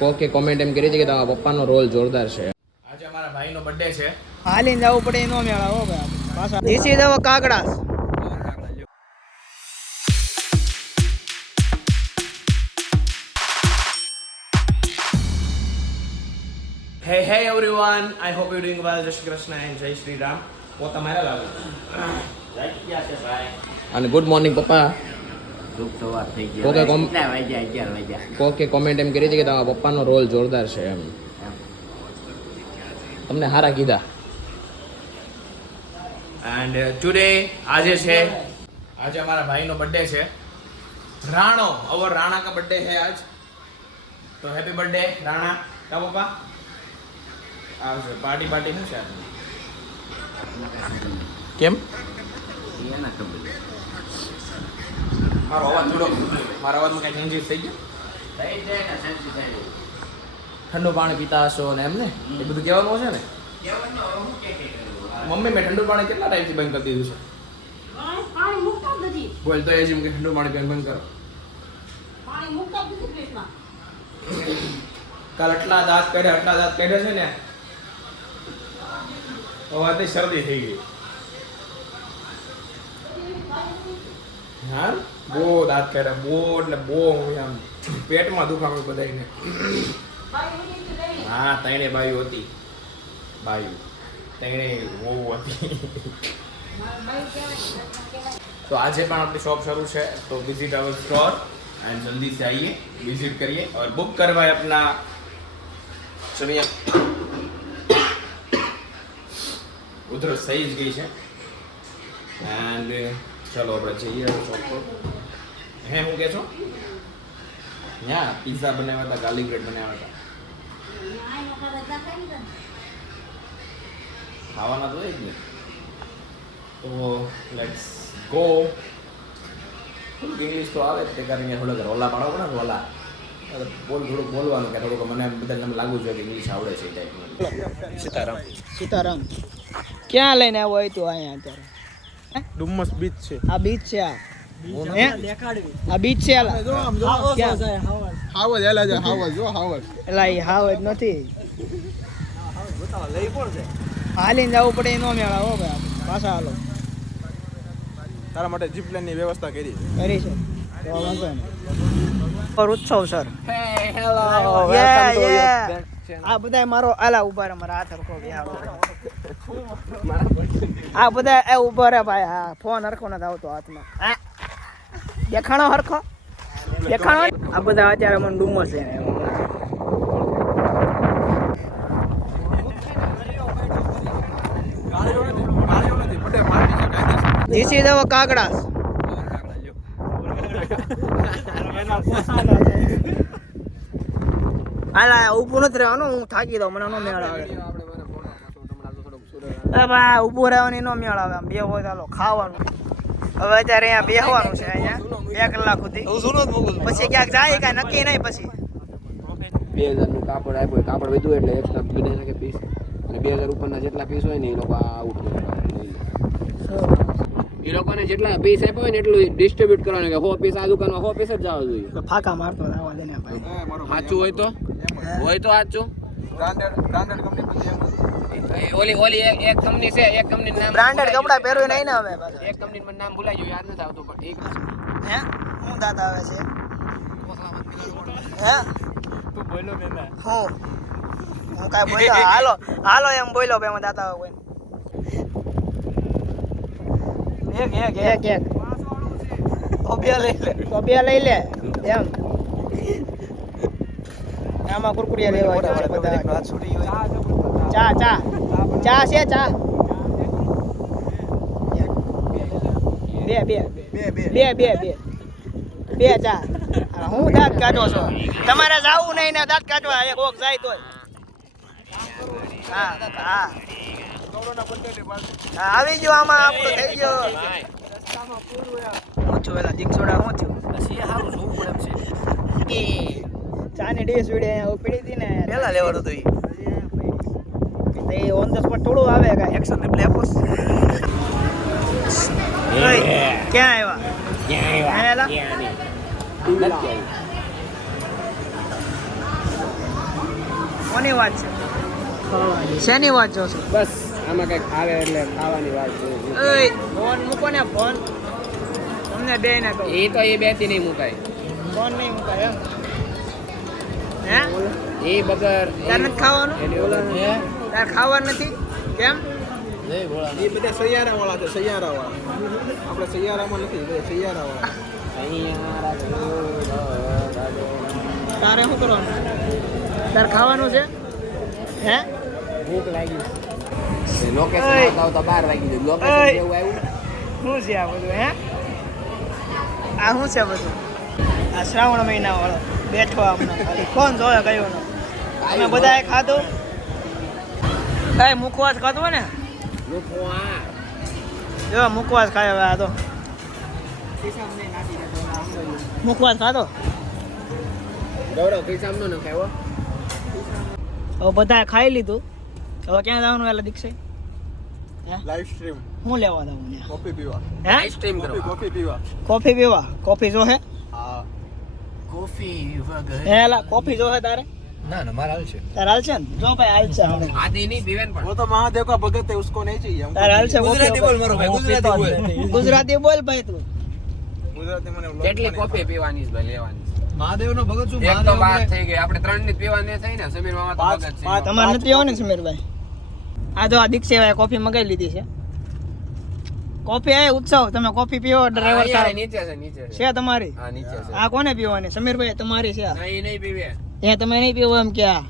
કોકે કોમેન્ટ એમ કરી હતી કે તમારા પપ્પાનો રોલ જોરદાર છે. આજે અમારા ભાઈનો બર્થડે છે. હાલીને જવું પડે એનો મેળા હો ભાઈ પાછા દેશી દવા કાગડાસ. Hey everyone, I hope you're doing well. Jai Shri Krishna and Jai Shri Ram. પોતા મારા લાવો. જય ક્યાં છે ભાઈ? અને ગુડ મોર્નિંગ પપ્પા. શુભ સવાર થઈ ગયો. કોકે કેટલા વાગ્યા? 11 વાગ્યા. કોકે કોમેન્ટ એમ કરી હતી કે તમારા પપ્પાનો રોલ જોરદાર છે એમ. તમને હારા કીધા. એન્ડ ટુડે આજે અમારા ભાઈનો બર્થડે છે. રાણો અવર રાણા કા બર્થડે है आज. તો હેપી બર્થडे રાણા. કા પપ્પા આવશે પાર્ટી શું છે કેમ એના ખબર. મારા અવાજમાં કઈ ચેન્જીસ થઈ ગયો? થઈ જાય ને શાંતિ થાય. ઠંડુ પાણી પીતા હશો ને એમ ને એ બધું કહેવાનું છે ને. મમ્મી મેં ઠંડુ પાણી કેટલા ટાઈમથી બંધ કરી દીધું છે? પાણી મૂકતા જ નથી. બોલ તો એ જ એમ કે ઠંડુ પાણી બંધ કરો. પાણી મૂકતા જ નથી ફ્રીજમાં. કાલ આટલા દાંત કાઢ્યા છે ને હવે શરદી થઈ ગઈ. હા બહુ દાંત કાઢ્યા બહુ એટલે બહુ આમ પેટમાં દુખાવાનું બધાને. હા તઈને બાયું હતી. તઈને બહુ હતી. તો આજે પણ આપણી શॉप शुरू है तो विजिट आवर स्टोर एंड जल्दी से आइए विजिट करिए और बुक करवाए अपना. चलिए उधर सही જ ગઈ છે એન્ડ ચલો આપણે જઈએ શોપ પર. હે હું કે છો યા પિઝા બનાવ્યા હતા ગાર્લિક બ્રેડ બનાવ્યા હતા ખાવાના તો એ જ ને. તો લેટ્સ ગો. ઇંગ્લિશ તો આવે તે કરીને થોડોક રોલા પાડવો પડે ને રોલા થોડુંક બોલવાનું કે થોડુંક મને બધાને લાગુ છે કે ઇંગ્લિશ આવડે છે એ ટાઈપનું. સીતારામ ક્યાં લઈને આવ્યો હોય તું અહીંયા અત્યારે? ડુમ્મસ બીચ છે. આ બીચ છે આ બીચ છે એલા હાવજ એલા છે હાવજ જો હાવજ એલા એ હાવજ નથી. હાલીને જવું પડે એનો મેળા હો ભાઈ પાછા હાલો. તારા માટે જીપ લાઈન ની વ્યવસ્થા કરી છે તો વાંધો નહીં. ઉત્સવ સર હેલો આ બધા મારો આલા ઉભા રે મારા હાથ હરખો બિહારો. આ બધા એ ઉભા રે ભાઈ. હા ફોન હરખો નથી આવતો હાથમાં. દેખાણો હરખો દેખાણો. આ બધા અત્યારે મને ડુમસ છે. દેશી દવા કાગડાસ. આલા ઊભું નથી રહેવાનું. હું થાકી દઉં મને નો મેળ આવે. ભાઈ ઊભું રહેવાની નો મેળ આવે. આમ બે હોય ચાલો ખાવાનું. હવે અત્યારે અહીંયા બેસવાનું છે અહીંયા 2 કલાક સુધી. પછી ક્યાંક જાય કાંઈ નક્કી નહીં. પછી 2000 નું કાપડ આપ્યું કાપડ વધ્યું એટલે એક્સ્ટ્રા બને શકે પીસ અને 2000 ઉપરના જેટલા પીસ હોય ને એ લોકો આઉટ એ લોકોને જેટલા પીસ આપ્યા હોય ને એટલું ડિસ્ટ્રીબ્યુટ કરવાનું કે 100 પીસ આ દુકાનમાં 100 પીસ જ જવા જોઈએ. ફાકા મારતો આવવા દે ને ભાઈ. સાચું હોય તો સાચું. બ્રાન્ડેડ કંપની ઓલી એક કંપની છે એક કંપની નામ બ્રાન્ડેડ કપડા પહેરવી નહીં ને હવે. એક કંપની મને નામ ભૂલાઈ ગયું યાદ નથી આવતું પણ એક હે હું દાંત આવે છે હે તું બોલ્યો ને ના હું કાંઈ બોલ્યો હાલો એમ બોલ્યો ભાઈ. એમાં દાંત આવે કોઈ એક તો બે લઈ લે એમ. આમાં કુરકુરિયા લેવા બધા. ચા છે ચા બે ચા. હું દાંત કાઢો છો તમારે જાવું નહીં ને દાંત કાઢવા એક ઓક જાય તોય. હા આવી ગયો આમાં આપણો થઈ ગયો. હું છું એલા દીક્ષોડા હું છું પછી સારું જોવું પડે છે. ચાની ડીશ વિડે પડી હતી ને પેલા લેવાનું હતું એ ઓન ધ સ્પોટ થોડું આવે કાંઈ એક્શન રિપ્લે આપો. ક્યાં આવ્યા? કોની વાત છે શેની વાત જોશો બસ આમાં કંઈક આવે એટલે ખાવાની વાત છે ઓય ફોન મૂકો ને ફોન તમને બે ને કહું એ તો એ બેથી નહીં મુકાય ફોન નહીં મુકાય એમ હે એ બગર તાર નથી ખાવાનું એની વગર તાર ખાવાનું નથી કેમ એ બધા સૈયારા વાળા છે સૈયારા વાળા આપણે સૈયારામાં નથી બધા સૈયારા વાળા તારે શું કરવાનું તારે ખાવાનું છે હે ભૂખ લાગી લોકેશન ઓય. આવતા આવતા 12 વાગી ગયું ઓય. લોકેશન જેવું આવ્યું શું છે આ બધું હે આ શું છે બધું આ શ્રાવણ મહિના વાળો બેઠો હમણાં ખાલી કોણ જોવે કયો નો તમે બધાએ ખાધું કઈ મુખવાસ ખાધું ને લોકો આ જો મુખવાસ ખાય હવે આ તો મુખવાસ ખાધો ગૌરવ પૈસા ન ખાયો હવે બધાએ ખાઈ લીધું હવે ક્યાં જવાનું એટલે દીક્ષે લાઈવ સ્ટ્રીમ શું લેવા જવાનું ત્યાં? કોફી પીવા હે આઈસ્ક્રીમ કોફી કરવા કોફી પીવા કોફી પીવા કોફી જો હે હા કોફી વગર હે એલા કોફી જો હે તારે ના ના મારા હાલ છે તારે હાલ છે ને જો ભાઈ હાલ છે હવે આદિ નહીં પીવેન પણ वो तो महादेव का भगत है उसको नहीं चाहिए हमको તારે હાલ છે ગુજરાતી બોલ મારો ભાઈ, ગુજરાતી બોલ. ગુજરાતી બોલ ભાઈ તું गुजराती मैंने કેટલી કોફી પીવાની છે ભાઈ લેવાની છે? महादेव नो भगत છું એક તો વાત થઈ ગઈ આપણે 3 ની જ પીવાની થઈ ને સમીર મામા તો પાંચ- ભગત છે પાંચ- તમારે નથી આવવાનું ને સમીરભાઈ આ જો આ દીક્ષે ભાઈ કોફી મંગાવી લીધી છે કોફી આ ઉત્સવ તમે કોફી પીવો ડ્રાઈવર અહીંયા સાહેબ નીચે છે નીચે છે છે તમારી હા નીચે છે આ કોને પીવાની સમીરભાઈ તમારી છે આ નહીં નહીં પીવે એ તમે નહીં પીવો એમ કે આ